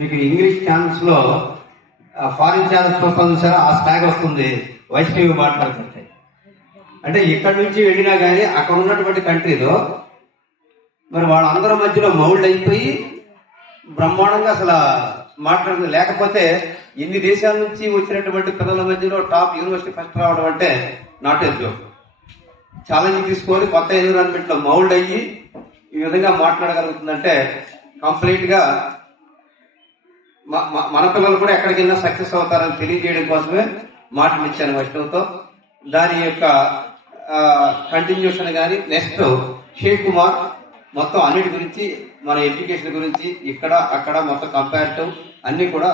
మీకు English channels లో foreign channels చూస్తాను సార్, ఆ స్టాగ్ వస్తుంది వైష్ణవి మాట్లాడుతుంటే. అంటే ఇక్కడ నుంచి వెళ్ళినా కానీ అక్కడ ఉన్నటువంటి కంట్రీలో మరి వాళ్ళందరి మధ్యలో మౌల్డ్ అయిపోయి బ్రహ్మాండంగా అసలు మాట్లాడుతుంది. లేకపోతే ఇన్ని దేశాల నుంచి వచ్చినటువంటి పిల్లల మధ్యలో టాప్ యూనివర్సిటీ ఫస్ట్ రావడం అంటే నాట్ ఏ జోక్. ఛాలెంజ్ తీసుకొని కొత్త ఎన్విరాన్మెంట్ లో మౌల్డ్ అయ్యి ఈ విధంగా మాట్లాడగలుగుతుందంటే కంప్లీట్ గా మన పిల్లలు కూడా ఎక్కడికి వెళ్ళినా సక్సెస్ అవుతారని తెలియజేయడం కోసమే మాటలు ఇచ్చాను వైష్ణవ్తో. దాని యొక్క కంటిన్యూషన్ కానీ నెక్స్ట్ షేక్ కుమార్ మొత్తం అన్నిటి గురించి, మన ఎడ్యుకేషన్ గురించి ఇక్కడ అక్కడ మొత్తం కంపారిటివ్ అన్ని కూడా.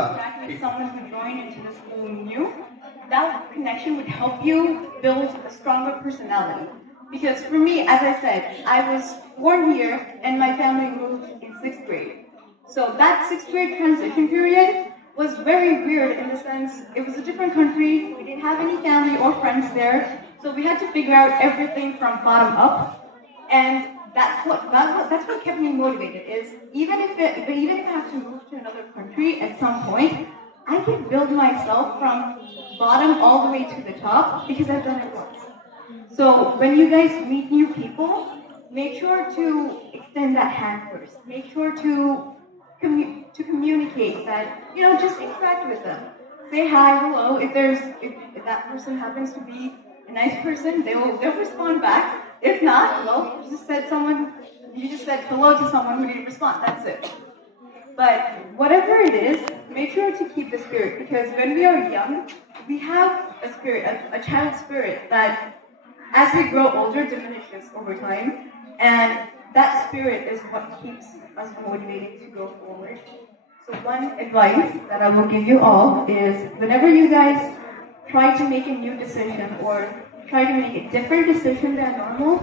That connection would help you build a stronger personality. Because for me, as I said, I was born here and my family moved in 6th grade. So that 6th grade transition period was very weird in the sense it was a different country, we didn't have any family or friends there, so we had to figure out everything from bottom up. And that's what kept me motivated, is even if I have to move to another country at some point, I can build myself from bottom all the way to the top because I've done it once. So when you guys meet new people, make sure to extend that hand first. Make sure to communicate that, just interact with them. Say hi, hello. If that person happens to be a nice person, they'll respond back. If not, well, you just said hello to someone who didn't respond. That's it. But whatever it is, make sure to keep the spirit, because when we are young, we have a spirit, a child spirit that as we grow older diminishes over time, and that spirit is what keeps us motivated to go forward. So one advice that I will give you all is, whenever you guys try to make a new decision or try to make a different decision than normal,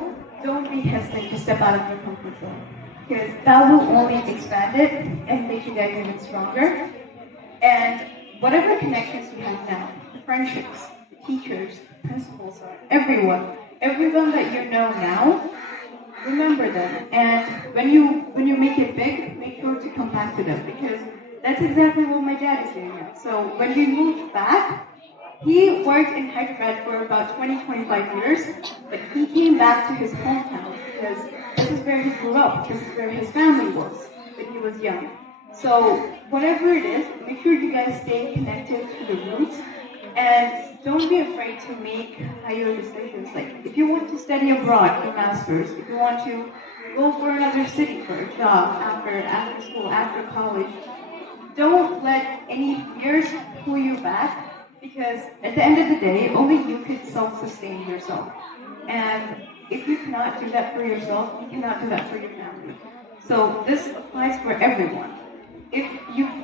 don't be hesitant to step out of your comfort zone, because that will only expand it and make you guys even stronger. And whatever connections you have now, the friendships, the teachers, principals, everyone that you know now, remember them. And when you make it big, make sure to come back to them, because that's exactly what my dad is doing now. So when we moved back, he worked in Hyderabad for about 20-25 years, but he came back to his hometown because this is where he grew up, this is where his family was when he was young. So whatever it is, make sure you guys stay connected to the roots, and don't be afraid to make higher decisions. Like if you want to study abroad for masters, if you want to go for another city for a job after school, after college, don't let any fears pull you back, because at the end of the day, only you can self-sustain yourself. And if you cannot do that for yourself, you cannot do that for your family. So this applies for everyone.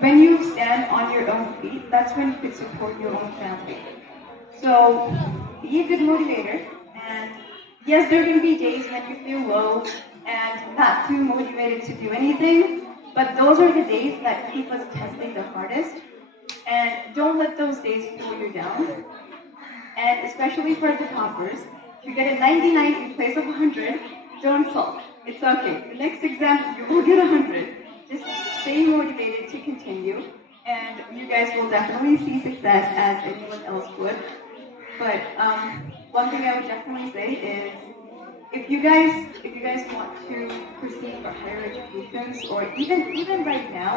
When you stand on your own feet, that's when you can support your own family. So be a good motivator. And yes, there can be days when you feel low and not too motivated to do anything, but those are the days that keep us testing the hardest. And don't let those days pull you down. And especially for the toppers, if you get a 99 in place of 100, don't sulk. It's okay. The next exam, you will get 100. Just stay motivated to continue, and you guys will definitely see success as anyone else would. But one thing I would definitely say is, if you guys want to proceed for higher educations, or even right now,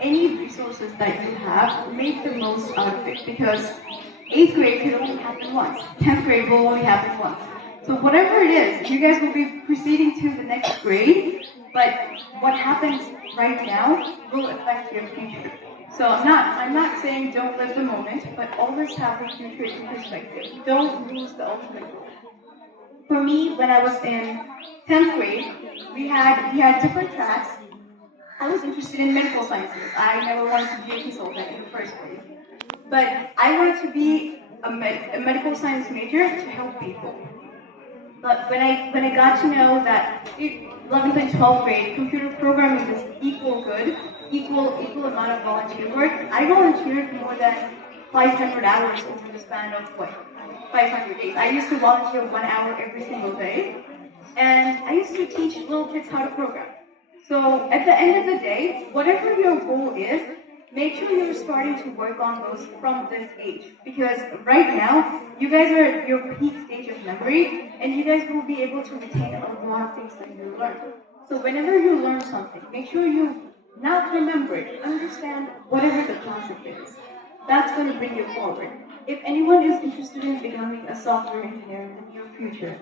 any resources that you have, make the most out of it, because 8th grade can only happen once, 10th grade will only happen once. So whatever it is, you guys will be proceeding to the next grade, but what happens right now will affect your future. So I'm not saying don't live the moment, but always have the future in perspective. Don't lose the ultimate goal. For me, when I was in 10th grade, we had different tracks. I was interested in medical sciences. I never wanted to be a consultant in the first place. But I wanted to be a medical science major to help people. But when I got to know that 11th and 12th grade, computer programming is equal amount of volunteer work, I volunteered more than 500 hours over the span of 500 days. I used to volunteer 1 hour every single day, and I used to teach little kids how to program. So at the end of the day, whatever your goal is, make sure you're starting to work on those from this age. Because right now, you guys are at your peak stage of memory, and you guys will be able to retain a lot of things that you learned. So whenever you learn something, make sure you not remember it, understand whatever the concept is. That's going to bring you forward. If anyone is interested in becoming a software engineer in the near future,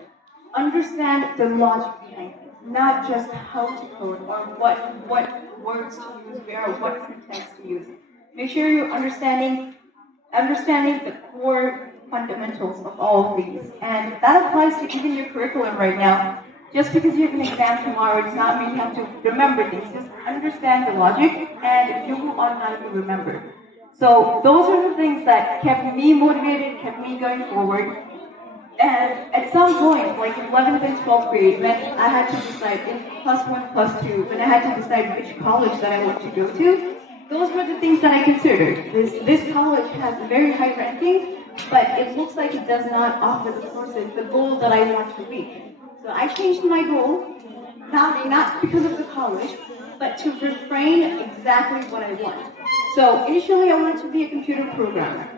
understand the logic behind it, not just how to code or what words to use, where, what syntax to use. Make sure you're understanding the core fundamentals of all of these. And that applies to even your curriculum right now. Just because you have an exam tomorrow does not mean you have to remember things. Just understand the logic and you will automatically remember. So those are the things that kept me motivated, kept me going forward. And at some point, like in 11th and 12th grade, when I had to decide in +1, +2, when I had to decide which college that I want to go to, those were the things that I considered. This college has a very high ranking, but it looks like it does not offer the courses, the goal that I want to reach. So I changed my goal, not because of the college, but to refrain exactly what I want. So initially I wanted to be a computer programmer.